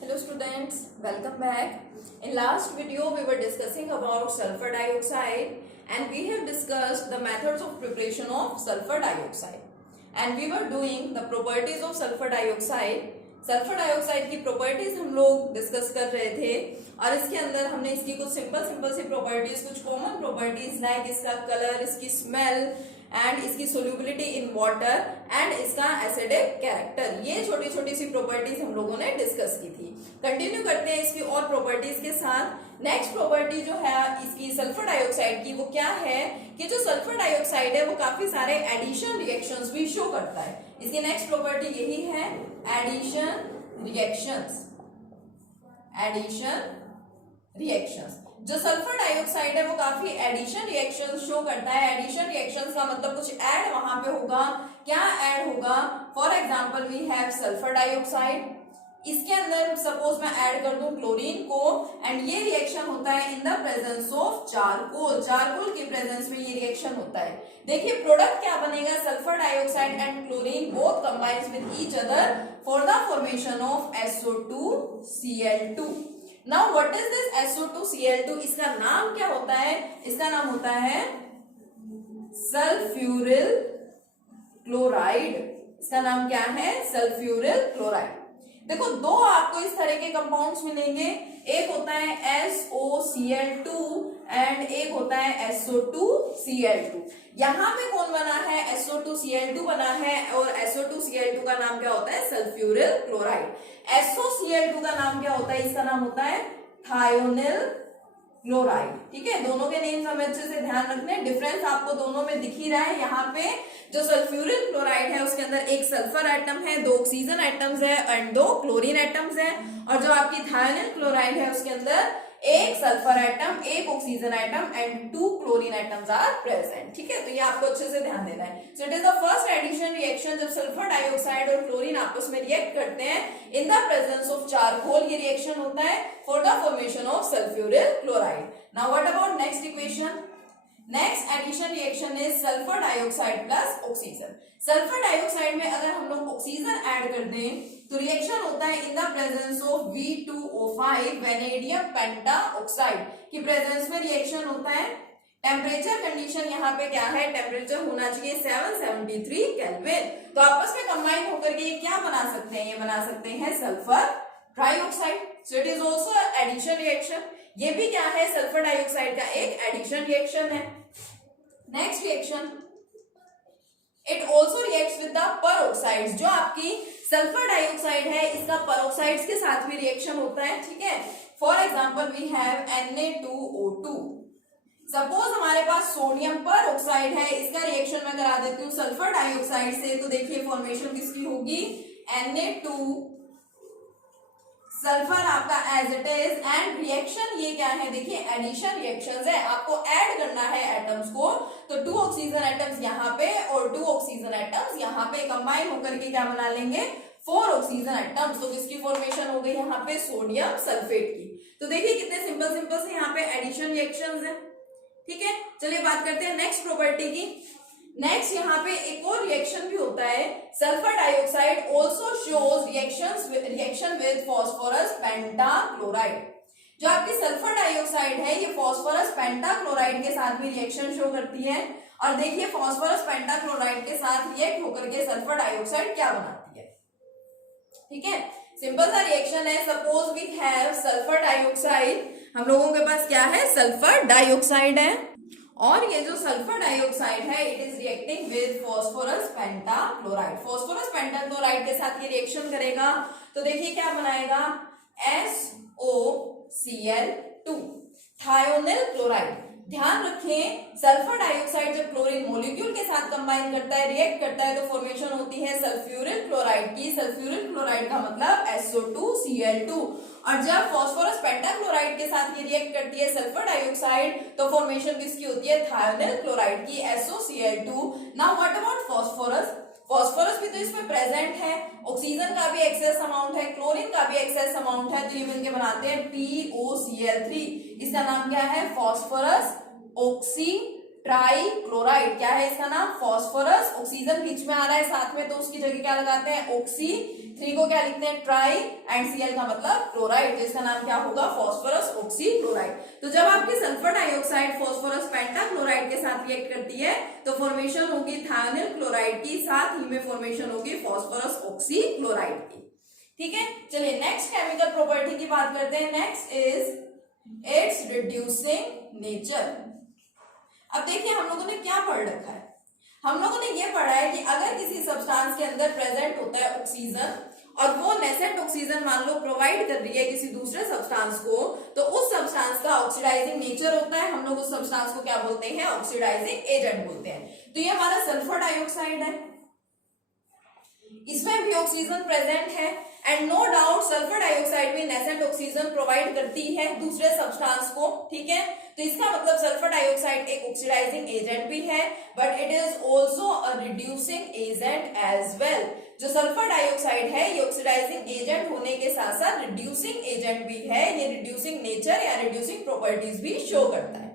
Hello students, welcome back. In last video we were discussing about sulfur dioxide and we have discussed the methods of preparation of sulfur dioxide and we were doing the properties of sulfur dioxide. Sulphur dioxide की properties हम लोग discuss कर रहे थे और इसके अंदर हमने इसकी कुछ सिंपल सी प्रॉपर्टीज, कुछ कॉमन प्रॉपर्टीज लाइक इसका कलर, इसकी स्मेल एंड इसकी सोल्यूबिलिटी इन वाटर एंड इसका एसिडिक कैरेक्टर, ये छोटी छोटी सी प्रॉपर्टीज हम लोगों ने डिस्कस की थी। कंटिन्यू करते हैं इसकी और प्रॉपर्टीज के साथ। नेक्स्ट प्रॉपर्टी जो है इसकी सल्फर डाइऑक्साइड की वो क्या है कि जो सल्फर डाइऑक्साइड है वो काफी सारे एडिशन रिएक्शंस भी शो करता है। इसकी नेक्स्ट प्रॉपर्टी यही है एडिशन रिएक्शंस। जो सल्फर डाइऑक्साइड है वो काफी एडिशन रिएक्शंस शो करता है। एडिशन रिएक्शंस का मतलब कुछ ऐड वहां पे होगा। क्या ऐड होगा? For example we have sulphur dioxide, इसके अंदर सपोज मैं ऐड कर दूं क्लोरीन को एंड ये रिएक्शन होता है इन the presence of charcoal. Charcoal की प्रेजेंस में ये रिएक्शन होता है। देखिए प्रोडक्ट क्या बनेगा? Sulphur dioxide and chlorine both combines with each other for the formation of SO2Cl2। Now what is this SO2Cl2? इसका नाम क्या होता है? इसका नाम होता है सल्फ्यूरिल क्लोराइड। इसका नाम क्या है? Sulphuryl chloride. देखो दो आपको इस तरह के कंपाउंड्स मिलेंगे, एक होता है SOCl2 एंड एक होता है SO2Cl2। यहां पे कौन बना है? SO2Cl2 बना है और SO2Cl2 का नाम क्या होता है? Sulphuryl chloride. SOCl2 का नाम क्या होता है? इसका नाम होता है थायोनिल क्लोराइड। ठीक है, दोनों के नेम्स हमें अच्छे से ध्यान रखने। डिफरेंस आपको दोनों में दिख ही रहा है। यहाँ पे जो सल्फ्यूरिल क्लोराइड है उसके अंदर एक सल्फर एटम है, दो ऑक्सीजन एटम्स है एंड दो क्लोरीन एटम्स है। और जो आपकी थायोनिल क्लोराइड है उसके अंदर एक सल्फर एटम, एक oxygen atom and 2 chlorine atoms are present. ठीक है, तो ये आपको अच्छे से ध्यान देना है। So it is the first addition reaction जब सल्फर डाइऑक्साइड और क्लोरीन आपस में रिएक्ट करते हैं in the presence of charcoal. ये रिएक्शन होता है for the formation of sulphuryl chloride. Now what about next equation? Next addition reaction is sulphur dioxide plus oxygen. Sulphur dioxide में अगर हम लोग ऑक्सीजन ऐड कर दें तो रिएक्शन होता है इन the presence of V2O5 vanadium pentoxide की प्रेजेंस में रिएक्शन होता है। टेम्परेचर कंडीशन यहाँ पे क्या है? टेम्परेचर होना चाहिए 773 केल्विन। तो आपस में कंबाइन होकर के ये क्या बना सकते हैं? ये बना सकते हैं sulphur dioxide. So it is also addition reaction. ये भी क्या है? सल्फर डाइऑक्साइड का एक एडिशन रिएक्शन है। Next reaction, it also reacts with the peroxides. जो आपकी सल्फर डाइऑक्साइड है इसका पेरोक्साइड्स के साथ भी रिएक्शन होता है। ठीक है, for example we have Na2O2। Suppose हमारे पास सोडियम पेरोक्साइड है, इसका रिएक्शन मैं करा देती हूँ सल्फर डाइऑक्साइड से, तो देखिए फॉर्मेशन किसकी होगी? Na2 सल्फर आपका as it is and reaction ये क्या है? देखिए एडिशन रिएक्शंस है। आपको ऐड करना है एटम्स को, तो 2 ऑक्सीजन एटम्स यहाँ पे और 2 ऑक्सीजन एटम्स यहाँ पे कंबाइन होकर के क्या बना लेंगे? 4 ऑक्सीजन एटम्स। तो किसकी फॉर्मेशन हो गई यहाँ पे? सोडियम सल्फेट की। तो देखिए कितने सिंपल से यहाँ पे एडिशन रिएक्शंस है। ठीक है, चलिए बात करते हैं नेक्स्ट प्रॉपर्टी की। नेक्स्ट यहाँ पे एक और रिएक्शन भी होता है। Sulphur dioxide also shows reaction with phosphorus pentachloride. जो आपकी सल्फर डाइऑक्साइड है ये फास्फोरस पेंटाक्लोराइड के साथ भी रिएक्शन शो करती है। और देखिए फास्फोरस पेंटाक्लोराइड के साथ रिएक्ट होकर के सल्फर डाइऑक्साइड क्या बनाती है? ठीक है, सिंपल सा रिएक्शन है। Suppose we have sulphur dioxide, हम लोगों के पास क्या है? सल्फर डाइऑक्साइड है और ये जो सल्फर डाइऑक्साइड है it is reacting with phosphorus pentachloride. Phosphorus pentachloride के साथ ये रिएक्शन करेगा तो देखिए क्या बनाएगा? SOCl2 thionyl chloride. ध्यान रखें सल्फर डाइऑक्साइड जब क्लोरीन मॉलिक्यूल के साथ कंबाइन करता है, रिएक्ट करता है, तो फॉर्मेशन होती है सल्फ्यूरिल क्लोराइड की। सल्फ्यूरिल क्लोराइड का मतलब SO2Cl2। और जब फास्फोरस पेंटाक्लोराइड के साथ ये रिएक्ट करती है सल्फर डाइऑक्साइड तो फॉर्मेशन किसकी होती है? थायोनिल क्लोराइड की, SOCl2। Now what about phosphorus? Phosphorus भी तो इसमें प्रेजेंट है, ऑक्सीजन का भी एक्सेस अमाउंट है, क्लोरीन का भी एक्सेस अमाउंट है, तो ये मिलकर बनाते हैं POCl3। इसका नाम क्या है? Phosphorus oxy try chloride. क्या है इसका नाम? फास्फोरस। ऑक्सीजन बीच में आ रहा है साथ में तो उसकी जगह क्या लगाते हैं? ऑक्सी 3 को क्या लिखते हैं ट्राई, एंड Cl का मतलब क्लोराइड, जिसका नाम क्या होगा फॉस्फोरस ऑक्सी क्लोराइड। तो जब आपकी सल्फर डाइऑक्साइड फॉस्फोरस पेंटाक्लोराइड के साथ रिएक्ट करती है तो फॉर्मेशन होगी थायोनिल क्लोराइड की, साथ ही में फॉर्मेशन होगी फॉस्फोरस ऑक्सी क्लोराइड की। ठीक है, चलिए नेक्स्ट केमिकल प्रॉपर्टी की बात करते हैं। Next is it's reducing nature. अब देखिए हम लोगों ने क्या पढ़ रखा है, हम लोगों ने ये पढ़ा है कि अगर किसी सब्सटेंस के अंदर प्रेजेंट होता है ऑक्सीजन और वो नेसेंट ऑक्सीजन मान लो प्रोवाइड कर रही है किसी दूसरे सब्सटेंस को, तो उस सब्सटेंस का ऑक्सीडाइजिंग नेचर होता है। हम लोग उस सब्सटेंस को क्या बोलते हैं, ऑक्सीडाइजिंग एजेंट बोलते हैं। तो ये हमारा सल्फर डाइऑक्साइड है, इसमें भी ऑक्सीजन प्रेजेंट है, and no doubt sulphur dioxide भी नेसेंट ऑक्सीजन प्रोवाइड करती है दूसरे सब्सटेंस को। ठीक है, तो इसका मतलब सल्फर डाइऑक्साइड एक ऑक्सीडाइजिंग एजेंट भी है, but it is also a reducing agent as well. जो सल्फर डाइऑक्साइड है ये ऑक्सीडाइजिंग एजेंट होने के साथ साथ रिड्यूसिंग एजेंट भी है। ये रिड्यूसिंग नेचर या रिड्यूसिंग प्रॉपर्टीज भी शो करता है।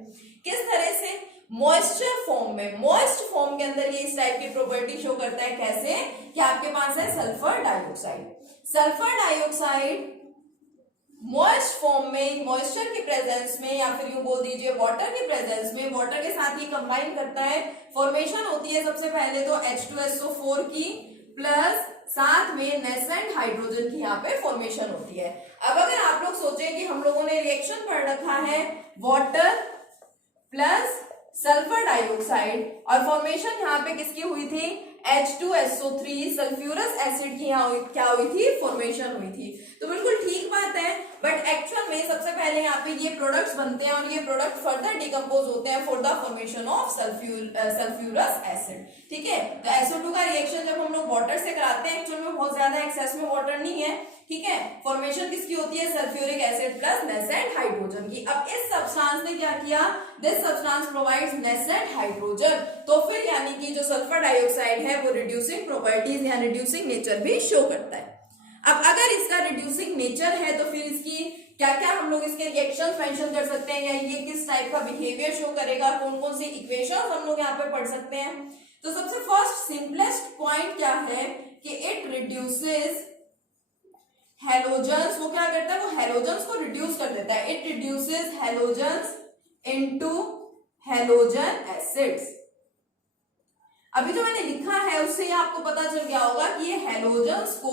किस तरह से, मॉइस्चर फॉर्म में, मॉइस्ट फॉर्म के अंदर ये इस टाइप की प्रॉपर्टी शो करता है। कैसे कि आपके पास है sulphur dioxide, sulphur dioxide moist form में मॉइस्चर की प्रेजेंस में या फिर यूं बोल दीजिए वाटर की प्रेजेंस में, वाटर के साथ ये कंबाइन करता है, फॉर्मेशन होती है सबसे पहले तो H2SO4 की, प्लस साथ में नेसेंट हाइड्रोजन की यहाँ पे फॉर्मेशन होती है। अब अगर आप लोग सोचें कि हम लोगों ने रिएक्शन पढ़ रखा है वाटर प्लस सल्फर डाइऑक्साइड और फॉर्मेशन यहाँ पे किसकी हुई थी, H2SO3 सल्फ्यूरस एसिड की यहाँ क्या हुई थी, फॉर्मेशन हुई थी। तो बिल्कुल ठीक बात है, बट एक्चुअल में सबसे पहले यहाँ पे ये प्रोडक्ट्स बनते हैं और ये प्रोडक्ट फर्दर डिकम्पोज होते हैं for the formation of sulphurous acid. ठीक है, तो SO2 का रिएक्शन जब हम लोग वाटर से कराते हैं, एक्चुअल में बहुत ज्यादा एक्सेस में वाटर नहीं है। ठीक है, फॉर्मेशन किसकी होती है, sulphuric acid plus nascent hydrogen की। अब इस सब्सटेंस ने क्या किया, this substance provides nascent hydrogen, तो फिर यानी कि जो सल्फर डाइऑक्साइड है वो रिड्यूसिंग प्रॉपर्टीज या रिड्यूसिंग नेचर भी शो करता है। अब अगर इसका रिड्यूसिंग नेचर है तो फिर इसकी क्या क्या हम लोग इसके रिएक्शंस मेंशन कर सकते हैं, या ये किस टाइप का बिहेवियर शो करेगा, कौन कौन सी इक्वेशंस हम लोग यहाँ पे पढ़ सकते हैं। तो सबसे फर्स्ट सिंपलेस्ट पॉइंट क्या है कि इट रिड्यूसेस हैलोजेंस। वो क्या करता है, वो हैलोजेंस को रिड्यूस कर देता है। It reduces halogens into halogen acids. अभी जो मैंने लिखा है उससे आपको पता चल गया होगा कि ये हैलोजेंस को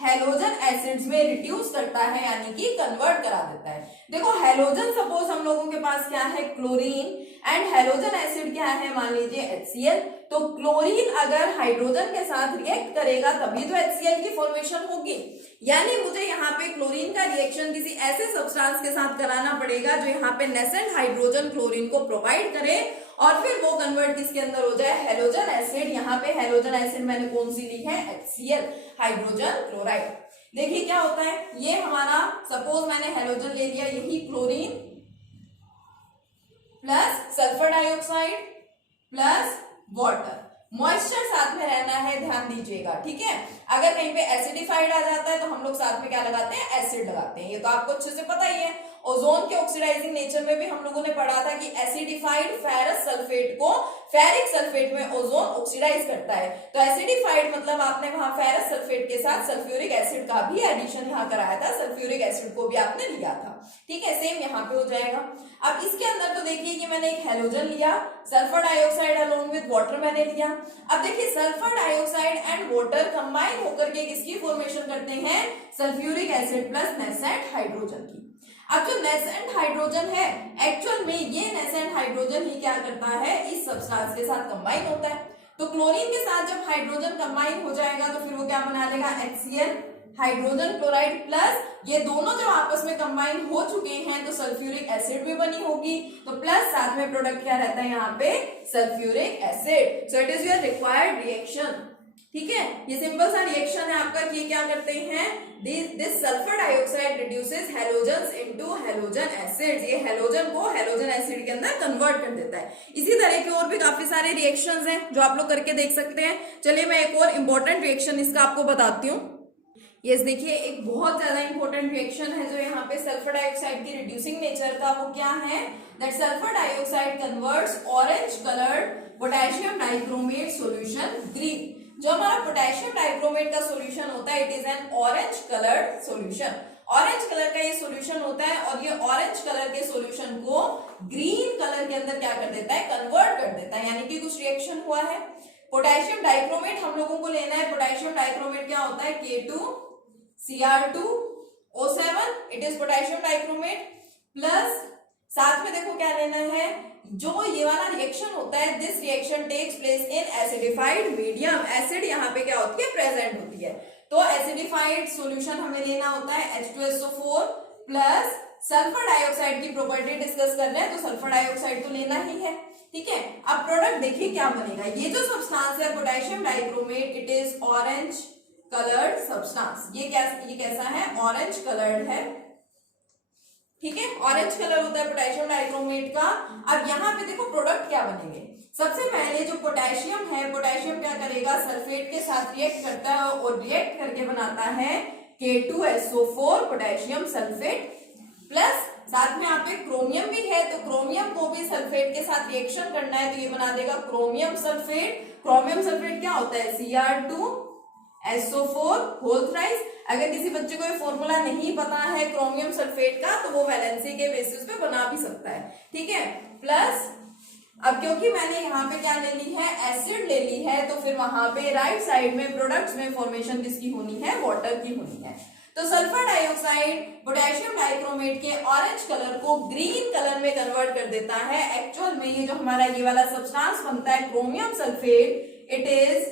हैलोजन एसिड्स में रिड्यूस करता है, यानी कि कन्वर्ट करा देता है। देखो हैलोजन सपोज हम लोगों के पास क्या है, क्लोरीन, एंड हैलोजन एसिड क्या है, मान लीजिए HCl। तो क्लोरीन अगर हाइड्रोजन के साथ रिएक्ट करेगा तभी तो HCl की फॉर्मेशन होगी, यानी मुझे यहाँ पे क्लोरीन का रिएक्शन किसी ऐसे सब्सटेंस के साथ कराना पड़ेगा जो यहाँ पे नेसेंट हाइड्रोजन क्लोरीन को प्रोवाइड करे और फिर वो कन्वर्ट किसके अंदर हो जाए, हैलोजन एसिड। यहाँ पे हैलोजन एसिड मैंने कौन सी ली है, HCl, हाइड्रोजन क्लोराइड। देखिए क्या होता है, ये हमारा सपोज मैंने हैलोजन ले लिया, यही chlorine plus sulphur dioxide plus water, moisture साथ में रहना है, ध्यान दीजिएगा। ठीक है, अगर कहीं पे एसिडिफाइड आ जाता है तो हम लोग साथ में क्या लगाते हैं, एसिड लगाते हैं, ये तो आपको अच्छे से पता ही है। ओजोन के ऑक्सीडाइजिंग नेचर में भी हम लोगों ने पढ़ा था कि एसिडिफाइड फेरस सल्फेट को फेरिक सल्फेट में ओजोन ऑक्सीडाइज करता है। तो एसिडिफाइड मतलब आपने वहां फेरस सल्फेट के साथ सल्फ्यूरिक एसिड का भी एडिशन यहाँ कराया था, सल्फ्यूरिक एसिड को भी आपने लिया था। ठीक है, सेम यहाँ पे हो जाएगा। अब इसके अंदर तो देखिए कि मैंने एक हैलोजन लिया, sulphur dioxide along with water मैंने लिया। अब देखिए sulphur dioxide and water combine होकर के किसकी फॉर्मेशन करते हैं, sulphuric acid plus nascent hydrogen की। अब जो नेसेंट हाइड्रोजन है, एक्चुअल में ये नेसेंट हाइड्रोजन ही क्या करता है, इस सब्सटेंस के साथ कंबाइन होता है। तो क्लोरीन के साथ जब हाइड्रोजन कंबाइन हो जाएगा तो फिर वो क्या बना लेगा, HCl, हाइड्रोजन क्लोराइड प्लस ये दोनों जब आपस में कंबाइन हो चुके हैं तो सल्फ्यूरिक एसिड भी बनी होगी, तो प्लस साथ में प्रोडक्ट क्या रहता है यहाँ पे, sulphuric acid. So it is your required reaction. ठीक है, ये सिंपल सा रिएक्शन है आपका कि क्या करते हैं, this sulphur dioxide reduces halogens into halogen acids. ये हैलोजन को हैलोजन एसिड के अंदर कन्वर्ट कर देता है। इसी तरह के और भी काफी सारे रिएक्शंस हैं जो आप लोग करके देख सकते हैं। चलिए मैं एक और इंपॉर्टेंट रिएक्शन इसका आपको बताती हूँ। यस देखिए, एक बहुत ज्यादा इंपॉर्टेंट रिएक्शन है जो यहाँ पे सल्फर डाइऑक्साइड की रिड्यूसिंग नेचर का, वो क्या है, that sulphur dioxide converts orange coloured potassium dichromate solution green. जो हमारा पोटेशियम डाइक्रोमेट का सॉल्यूशन होता है, it is an orange coloured solution. Orange colour का ये सॉल्यूशन होता है और ये ऑरेंज कलर के सॉल्यूशन को ग्रीन कलर के अंदर क्या कर देता है, कन्वर्ट कर देता है, यानी कि कुछ रिएक्शन हुआ है। पोटेशियम डाइक्रोमेट हम लोगों को लेना है, पोटेशियम डाइक्रोमेट क्या होता है, K2Cr2O7, it is potassium dichromate, plus साथ में देखो क्या लेना है, जो ये वाला रिएक्शन होता है, this reaction takes place in acidified medium, acid यहाँ पे क्या होती है, प्रेजेंट होती है। तो एसिडिफाइड सॉल्यूशन हमें लेना होता है H2SO4 प्लस सल्फर डाइऑक्साइड की प्रॉपर्टी डिस्कस कर रहे हैं, तो सल्फर डाइऑक्साइड तो लेना ही है, ठीक है। अब प्रोडक्ट देखिए क्या बनेगा, ये जो सब्सटेंस है potassium dichromate, it is orange coloured substance. ये कैसा है, ऑरेंज कलर्ड है, ठीक है, ऑरेंज कलर होता है पोटेशियम डाइक्रोमेट का। अब यहाँ पे देखो प्रोडक्ट क्या बनेंगे, सबसे पहले जो पोटेशियम है, पोटेशियम क्या करेगा, सल्फेट के साथ रिएक्ट करता है और रिएक्ट करके बनाता है K2SO4 पोटेशियम सल्फेट, प्लस साथ में यहाँ पे क्रोमियम भी है, तो क्रोमियम को भी सल्फेट के साथ रिएक्शन करना है, तो ये बना देगा क्रोमियम सल्फेट। क्रोमियम सल्फेट क्या होता है, Cr2SO4 होल थ्राइस। अगर किसी बच्चे को ये फॉर्मूला नहीं पता है क्रोमियम सल्फेट का, तो वो वैलेंसी के बेसिस पे बना भी सकता है, ठीक है। प्लस अब क्योंकि मैंने यहाँ पे क्या ले ली है, एसिड ले ली है, तो फिर वहां पे राइट साइड में प्रोडक्ट्स में फॉर्मेशन किसकी होनी है, वाटर की होनी है। तो सल्फर डाइऑक्साइड पोटेशियम डाइक्रोमेट के ऑरेंज कलर को ग्रीन कलर में कन्वर्ट कर देता है। एक्चुअल में ये जो हमारा ये वाला सब्सटेंस बनता है chromium sulphate, it is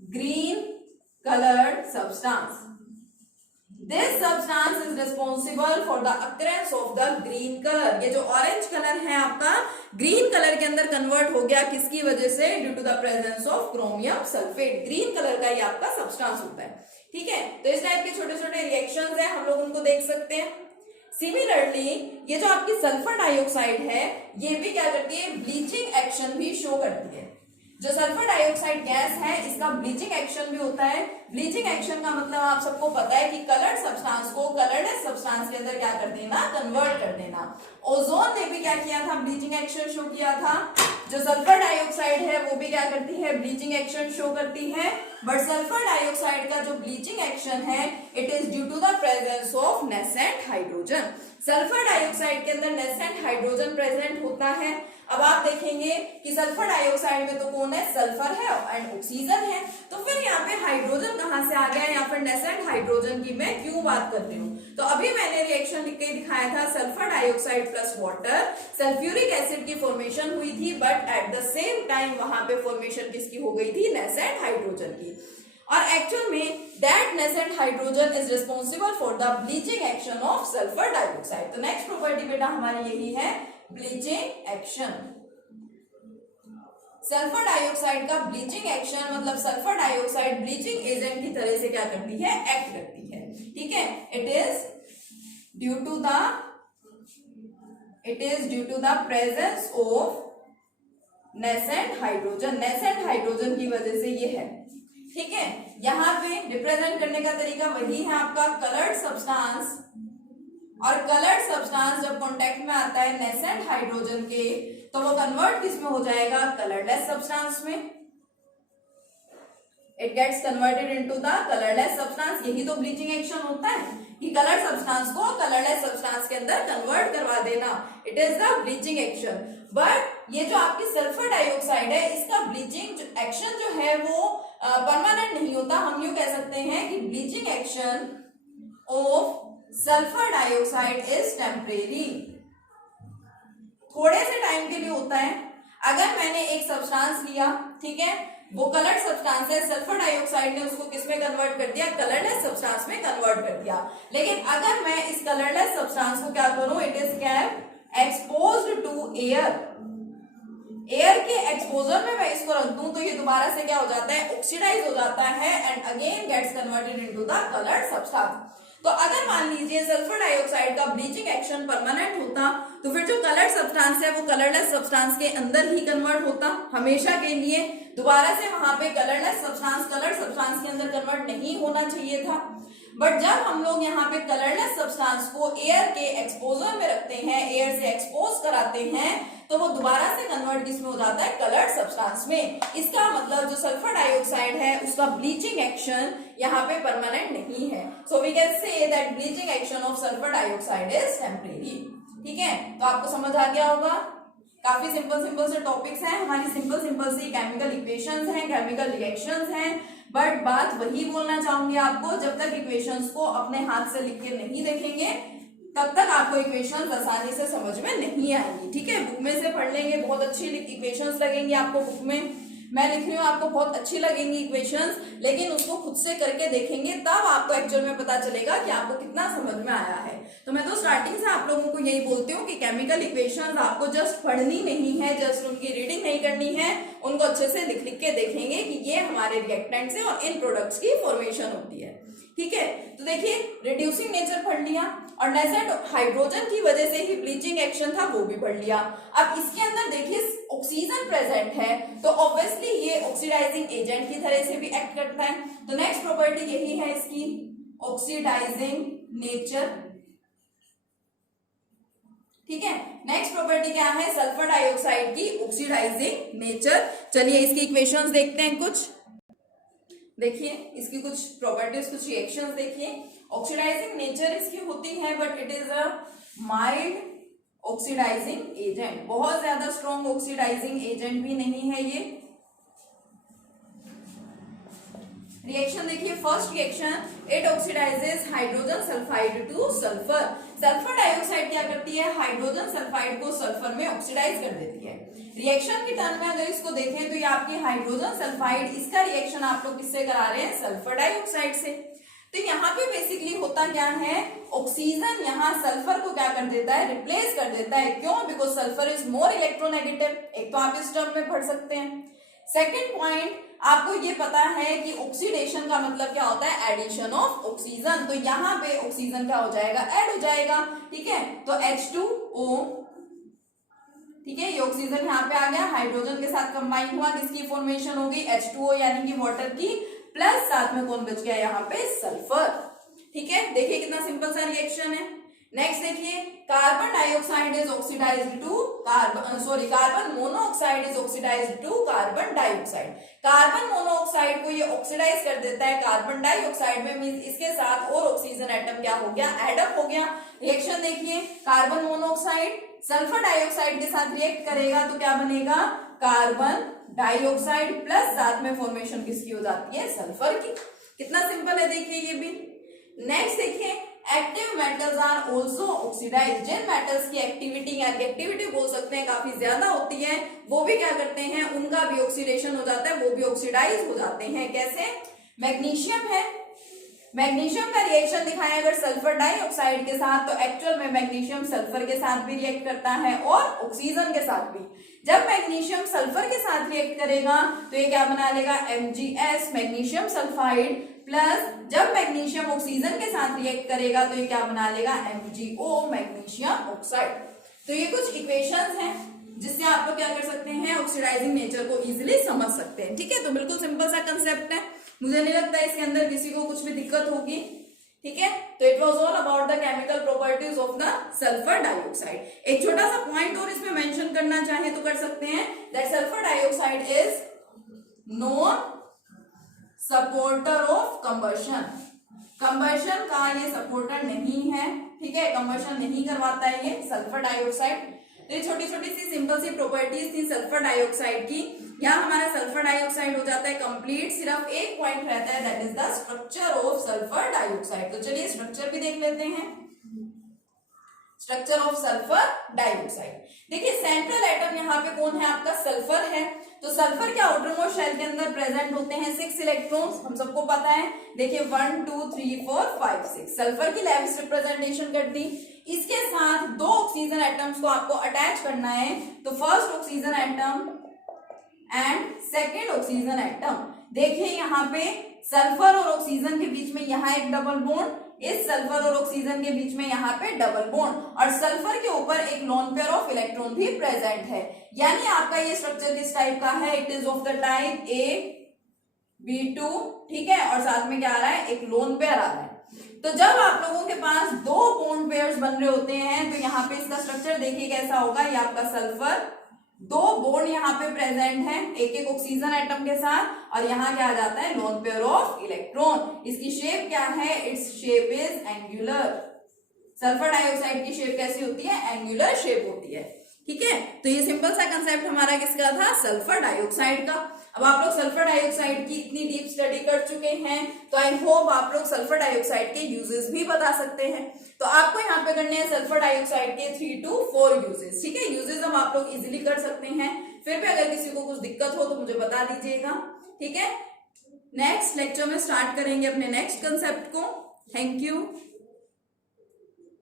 green colored substance. This substance is responsible for the occurrence of the green color. ये जो ऑरेंज कलर है आपका ग्रीन कलर के अंदर कन्वर्ट हो गया, किसकी वजह से, due to the presence of chromium sulphate. Green colour का ये आपका सब्सटेंस होता है, ठीक है। तो इस टाइप के छोटे छोटे रिएक्शंस हैं, हम लोग उनको देख सकते हैं। सिमिलरली ये जो आपकी सल्फर डाइऑक्साइड है, ये भी क्या करती है, ब्लीचिंग एक्शन भी शो करती है। जो सल्फर डाइऑक्साइड गैस है, इसका ब्लीचिंग एक्शन भी होता है। ब्लीचिंग एक्शन का मतलब आप सबको पता है कि कलर्ड सब्सटेंस को कलरलेस सब्सटेंस के अंदर क्या कर देना, कन्वर्ट कर देना। ओजोन ने भी क्या किया था, ब्लीचिंग एक्शन शो किया था। जो सल्फर डाइऑक्साइड है वो भी क्या करती है, ब्लीचिंग एक्शन शो करती है। बट सल्फर डाइऑक्साइड का जो ब्लीचिंग एक्शन है, it is due to the presence of nascent hydrogen. Sulphur dioxide के अंदर नेसेंट हाइड्रोजन प्रेजेंट होता है। अब आप देखेंगे कि सल्फर डाइऑक्साइड में तो कौन है, सल्फर है एंड ऑक्सीजन है, तो फिर यहाँ पे हाइड्रोजन कहाँ से आ गया, या फिर नेसेंट हाइड्रोजन की मैं क्यों बात कर रही हूँ। तो अभी मैंने रिएक्शन लिख के दिखाया था, sulphur dioxide plus water, sulphuric acid की फॉर्मेशन हुई थी, but at the same time वहां पे फॉर्मेशन किसकी हो गई थी, नेसेंट हाइड्रोजन की। और एक्चुअल में that nascent hydrogen is responsible for the bleaching action of sulphur dioxide. तो नेक्स्ट प्रॉपर्टी बेटा हमारी यही है, ब्लीचिंग एक्शन। सल्फर डाइऑक्साइड का ब्लीचिंग एक्शन मतलब सल्फर डाइऑक्साइड ब्लीचिंग एजेंट की तरह से क्या करती है, एक्ट करती है, ठीक है। It is due to the presence of nascent hydrogen. Nascent hydrogen की वजह से ये है, ठीक है। यहाँ पे रिप्रेजेंट करने का तरीका वही है आपका, कलर्ड सब्सटेंस, और कलर्ड सब्सटेंस जब कांटेक्ट में आता है नेसेंट हाइड्रोजन के, तो वो कन्वर्ट किस में हो जाएगा, कलरलेस सब्सटेंस में। It gets converted into the colourless substance. यही तो ब्लीचिंग एक्शन होता है कि कलर सब्सटेंस को कलरलेस सब्सटेंस के अंदर कन्वर्ट करवा देना, it is the bleaching action. But ये जो आपकी सल्फर डाइऑक्साइड है, इसका ब्लीचिंग एक्शन जो है वो परमानेंट नहीं होता। हम यूं कह सकते हैं कि bleaching action of sulphur dioxide is temporary, थोड़े से टाइम के लिए होता है। अगर मैंने एक सब्सटेंस लिया, ठीक है, वो कलर्ड सब्सटेंस है, सल्फर डाइऑक्साइड ने उसको किस में कन्वर्ट कर दिया, कलरलेस सब्सटेंस में कन्वर्ट कर दिया। लेकिन अगर मैं इस कलरलेस सब्सटेंस को क्या करूं, it is kept exposed to air, air के एक्सपोजर में मैं इसको रख दूं, तो ये दोबारा से क्या हो जाता है, ऑक्सीडाइज हो जाता है and again gets converted into the coloured substance. तो अगर मान लीजिए सल्फर डाइऑक्साइड का ब्लीचिंग एक्शन परमानेंट होता, तो फिर जो कलर्ड सब्सटेंस है वो कलरलेस सब्सटेंस के अंदर ही कन्वर्ट होता हमेशा के लिए। दोबारा से वहां पे कलरलेस सब्सटेंस कलर्ड सब्सटेंस के अंदर कन्वर्ट नहीं होना चाहिए था। बट जब हम लोग यहाँ पे कलरलेस सब्सटेंस को एयर के एक्सपोजर में रखते हैं, एयर से एक्सपोज कराते हैं, तो वो दोबारा से कन्वर्ट किसमें हो जाता है, कलर्ड सब्सटेंस में। इसका मतलब जो सल्फर डाइऑक्साइड है उसका ब्लीचिंग एक्शन यहाँ पे परमानेंट नहीं है। So we can say that bleaching action of sulphur dioxide is temporary. ठीक है, तो आपको समझ आ गया होगा। काफी सिंपल से टॉपिक्स हैं हमारी, सिंपल सी केमिकल इक्वेशंस हैं, केमिकल रिएक्शंस हैं, बट बात वही बोलना चाहूंगी आपको, जब तक इक्वेशंस को अपने हाथ से लिख के नहीं देखेंगे तब तक आपको इक्वेशंस आसानी से समझ में नहीं आएंगी। ठीक है, बुक में से पढ़ लेंगे, बहुत अच्छी इक्वेशंस लगेंगी आपको बुक में, मैं लिख रही हूँ आपको बहुत अच्छी लगेंगी इक्वेशंस, लेकिन उसको खुद से करके देखेंगे तब आपको एक्चुअल में पता चलेगा कि आपको कितना समझ में आया है। तो मैं तो स्टार्टिंग से आप लोगों को यही बोलती हूँ कि केमिकल इक्वेशंस आपको जस्ट पढ़नी नहीं है, जस्ट उनकी रीडिंग नहीं करनी है, उनको अच्छे से लिख लिख के देखेंगे कि ये हमारे रिएक्टेंट्स हैं और इन प्रोडक्ट्स की फॉर्मेशन होती है। ठीक है, तो देखिए रिड्यूसिंग नेचर पढ़ लिया और नेसेंट हाइड्रोजन की वजह से ही ब्लीचिंग एक्शन था वो भी पढ़ लिया। अब इसके अंदर देखिए ऑक्सीजन प्रेजेंट है तो ऑब्वियसली ये ऑक्सीडाइजिंग एजेंट की तरह से भी एक्ट करता है। तो नेक्स्ट प्रॉपर्टी यही है इसकी, ऑक्सीडाइजिंग नेचर। ठीक है, नेक्स्ट प्रॉपर्टी क्या है, सल्फर डाइऑक्साइड की ऑक्सीडाइजिंग नेचर। चलिए इसकी इक्वेशंस देखते हैं कुछ। देखिए इसकी कुछ प्रॉपर्टीज, कुछ रिएक्शंस देखिए। ऑक्सीडाइजिंग नेचर इसकी होती है but it is a mild oxidising agent, बहुत ज्यादा स्ट्रॉन्ग ऑक्सीडाइजिंग एजेंट भी नहीं है ये। रिएक्शन देखिए, first reaction, it oxidises hydrogen sulphide two sulphur. Sulphur dioxide क्या करती है, हाइड्रोजन सल्फाइड को सल्फर में ऑक्सीडाइज कर देती है। रिएक्शन के टर्म में अगर इसको देखें तो ये आपकी हाइड्रोजन सल्फाइड, इसका रिएक्शन आप लोग किससे करा रहे हैं, सल्फर डाइऑक्साइड से। तो यहाँ पे बेसिकली होता क्या है, ऑक्सीजन यहाँ सल्फर को क्या कर देता है, रिप्लेस कर देता है। क्यों, because sulphur is more electronegative, एक तो आप इस टर्म में पढ़ सकते हैं। सेकेंड पॉइंट, आपको ये पता है कि ऑक्सीडेशन का मतलब क्या होता है, एडिशन ऑफ ऑक्सीजन। तो यहाँ पे ऑक्सीजन क्या हो जाएगा, ऐड हो जाएगा। ठीक है, तो H2O, ठीक है, ये ऑक्सीजन यहाँ पे आ गया, हाइड्रोजन के साथ कंबाइन हुआ, किसकी फॉर्मेशन होगी, H2O यानी कि वाटर की, प्लस साथ में कौन बच गया यहाँ पे, सल्फर। ठीक है, देखिए कितना सिंपल सा रिएक्शन है। नेक्स्ट देखिए, carbon dioxide is oxidised to carbon monoxide is oxidised to carbon dioxide. Carbon monoxide को ये ऑक्सीडाइज कर देता है कार्बन डाइऑक्साइड में, मींस इसके साथ और ऑक्सीजन एटम क्या हो गया, एड अप हो गया। रिएक्शन देखिए, कार्बन मोनोऑक्साइड सल्फर डाइऑक्साइड के साथ रिएक्ट करेगा तो क्या बनेगा, कार्बन डाइऑक्साइड प्लस साथ में फॉर्मेशन किसकी हो जाती है, सल्फर की। कितना सिंपल है देखिए ये भी। नेक्स्ट देखिए, active metals are also oxidised. जिन मेटल्स की एक्टिविटी या रिएक्टिविटी बोल सकते हैं काफी ज्यादा होती है, वो भी क्या करते हैं, उनका भी ऑक्सीडेशन हो जाता है, वो भी ऑक्सीडाइज हो जाते हैं। कैसे, मैग्नीशियम है, मैग्नीशियम का रिएक्शन दिखाया अगर सल्फर डाइऑक्साइड के साथ, तो एक्चुअल में मैग्नीशियम सल्फर के साथ भी रिएक्ट करता है और ऑक्सीजन के साथ भी। जब मैग्नीशियम सल्फर के साथ रिएक्ट करेगा तो ये क्या बना लेगा, MgS मैग्नीशियम सल्फाइड, प्लस जब मैग्नीशियम ऑक्सीजन के साथ रिएक्ट करेगा तो ये क्या बना लेगा, MgO मैग्नीशियम ऑक्साइड। तो ये कुछ इक्वेशंस हैं जिससे आप लोग क्या कर सकते हैं, ऑक्सीडाइजिंग नेचर को इजीली समझ सकते हैं। ठीक है, तो बिल्कुल सिंपल सा कंसेप्ट है, मुझे नहीं लगता इसके अंदर किसी को कुछ भी दिक्कत होगी। ठीक है, तो it was all about the chemical properties of the sulphur dioxide. एक छोटा सा पॉइंट और इसमें मेंशन करना चाहे तो कर सकते हैं, that sulphur dioxide is non supporter of combustion. Combustion का ये सपोर्टर नहीं है। ठीक है, कंबशन नहीं करवाता है ये सल्फर डाइऑक्साइड। तो ये छोटी छोटी सी सिंपल सी प्रॉपर्टीज थी सल्फर डाइऑक्साइड की। यहाँ हमारा सल्फर डाइऑक्साइड हो जाता है कंप्लीट, सिर्फ एक पॉइंट रहता है, that is the structure of sulphur dioxide. तो चलिए स्ट्रक्चर भी देख लेते हैं, स्ट्रक्चर ऑफ सल्फर डाइऑक्साइड। देखिए सेंट्रल एटम यहाँ पे कौन है, आपका सल्फर है। तो सल्फर के आउटरमोस्ट शेल के अंदर प्रेजेंट होते हैं 6 इलेक्ट्रॉन्स, हम सबको पता है। देखिए 1 2 3 4 5 6 सल्फर की लेविस रिप्रेजेंटेशन कर दी। इसके साथ 2 ऑक्सीजन एटम्स को आपको अटैच करना है, तो first oxygen atom and second oxygen atom. देखिए यहाँ पे सल्फर और ऑक्सीजन के बीच में यहाँ एक डबल बॉन्ड, इस सल्फर और ऑक्सीजन के बीच में यहाँ पे डबल बॉन्ड, और सल्फर के ऊपर एक लोन पेयर ऑफ इलेक्ट्रॉन भी प्रेजेंट है। यानी आपका ये स्ट्रक्चर किस टाइप का है, it is of the type ABB2। ठीक है, और साथ में क्या आ रहा है, एक लोन पेयर आ रहा है। तो जब आप लोगों के पास दो बॉन्ड पेयर्स बन रहे होते हैं तो यहाँ पे इसका स्ट्रक्चर देखिए कैसा होगा, ये आपका सल्फर, दो बॉन्ड यहाँ पे प्रेजेंट हैं एक एक ऑक्सीजन एटम के साथ, और यहाँ क्या आ जाता है लोन पेयर ऑफ इलेक्ट्रॉन। इसकी शेप क्या है, its shape is angular. Sulphur dioxide की शेप कैसी होती है, एंगुलर शेप होती है। ठीक है, तो ये सिंपल सा कंसेप्ट हमारा किसका था, सल्फर डाइऑक्साइड का। अब आप लोग सल्फर डाइऑक्साइड की इतनी डीप स्टडी कर चुके हैं तो आई होप आप लोग सल्फर डाइऑक्साइड के यूजेस भी बता सकते हैं। तो आपको यहाँ पे करने हैं सल्फर डाइऑक्साइड के 3 to 4 यूजेस। ठीक है, यूजेस हम आप लोग इजिली कर सकते हैं, फिर भी अगर किसी को कुछ दिक्कत हो तो मुझे बता दीजिएगा। ठीक है, नेक्स्ट लेक्चर में स्टार्ट करेंगे अपने नेक्स्ट कंसेप्ट को। Thank you.